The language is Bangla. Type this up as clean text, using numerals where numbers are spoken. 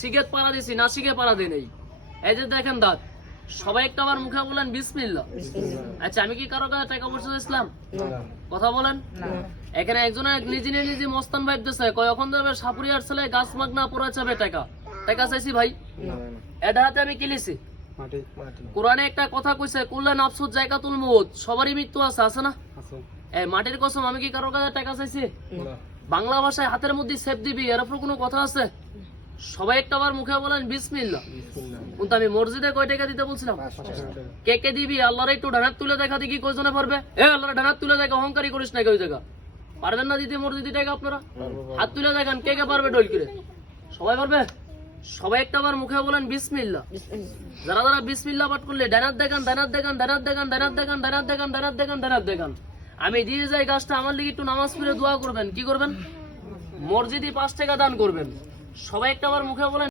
শিখে পাড়া দিছি না শিখে পাড়া দিই নাই। এই যে দেখেন দাঁত, সবাই একটা আমার মুখে বলেন বিসমিল্লাহ। আচ্ছা আমি কি কারো কাছে টাকা পয়সা ইসলাম? কথা বলেন। এখানে একজনে নিজে নিজে মস্তান ভাবতেছে কয় এখন যাবে সাপুরিয়ার ছেলে গাছ মাগ না পড়া যাবে টাকা টাকা চাইছি ভাই। এটা হাতে আমি কিনেছি। কোরআনে একটা কথা কইছে কুল্লা নাফসুত জায়গাতুল মউত, সবারই মৃত্যু আছে, আছে না? এই মাটির কসম আমি কি কারো কাছে টাকা চাইছি? বাংলা ভাষায় হাতের মধ্যে সেফ দিবি এর উপর কোনো কথা আছে? সবাই একটা বার মুখে বলেন বিসমিল্লাহ। কিন্তু আমি মসজিদে কয় টাকা দিতে বলছিলাম? কে কে দিবি? আল্লাহর একটু ডানাত তুলে দেখা দেখি কয়জনে পারবে। আল্লাহর ডানাত তুলে দেখা, অহংকারী করিস না। ওই জায়গা পারবেন না দিতে মসজিদে টাকা আপনারা? হাত তুলে দেখান কে কে পারবে ডল করে। সবাই পারবে? সবাই একটা বার মুখে বলেন বিসমিল্লাহ। যারা যারা বিসমিল্লাহ পাঠ করলে ডানাত দেখান, ডানাত দেখান, ডানাত দেখান, ডানাত দেখান, ডানাত দেখান, ডানাত দেখান, ডানাত দেখান। আমি দিয়ে যাই গাছটা, আমার লিগে একটু নামাজ পড়ে দোয়া করবেন। কি করবেন? মসজিদে 5 টাকা দান করবেন। সবাই একটা বার মুখে বলেন